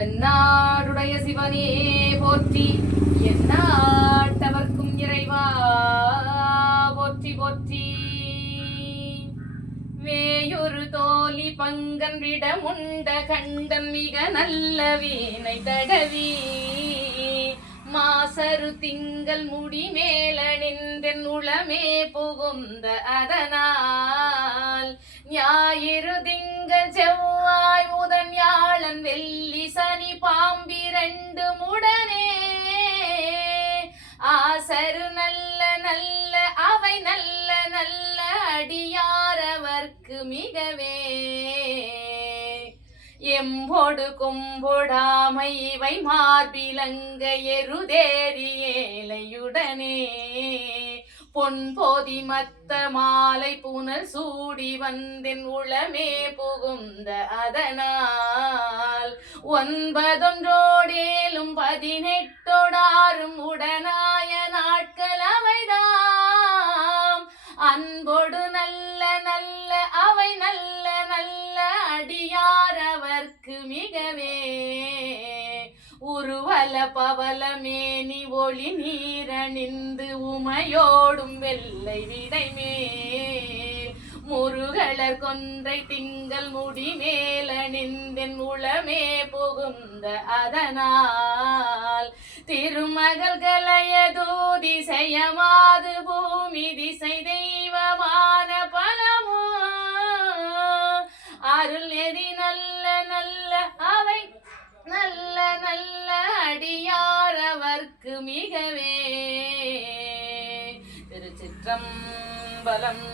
என்னாடுடைய சிவனே போற்றி, எந்நாட்டவர்க்கும் இறைவா போற்றி போற்றி. வேயொரு தோழி பங்கன் விடமுண்ட கண்டன் மிக நல்ல வீணை தடவி மாசரு திங்கள் முடி மேலணிந்தென் உளமே புகுந்த அதனால் ஞாயிறு திங்கள் செவ்வாய் முதன் வியாழன் வெள்ளி சனி பாம்பிரண்டு முடனே ஆசரு நல்ல நல்ல அவை நல்ல நல்ல அடியாரவர்க்கு மிகவே எம்பொடு கொம்பொடாமை இவை மார்பிலங்க எருதேறி ஏலையுடனே பொன்போதி மத்த மாலை புனல் சூடி வந்தென் உளமே புகுந்த அதனால் 9 18 உடனாய நாட்கள் அவைதாம் அன்பொடு நல்ல நல்ல அவை நல்ல நல்ல அடியாரவர்க்கு மிகவே உருவல பவல மேனி ஒளி நீரணிந்து உமையோடும் வெள்ளை விடை மேல் முருகளர் கொன்றை திங்கள் முடி மேலணிந்தென் உளமே புகுந்த அதனால் திருமகள் கலையதூதி செய்யமாது பூமி திசை தெய்வமான பலமோ அருள் நெறி நல்ல நல்ல அவை நல்ல நல்ல அடியாரவர்க்கு மிகவே. திருச்சிற்றம்பலம்.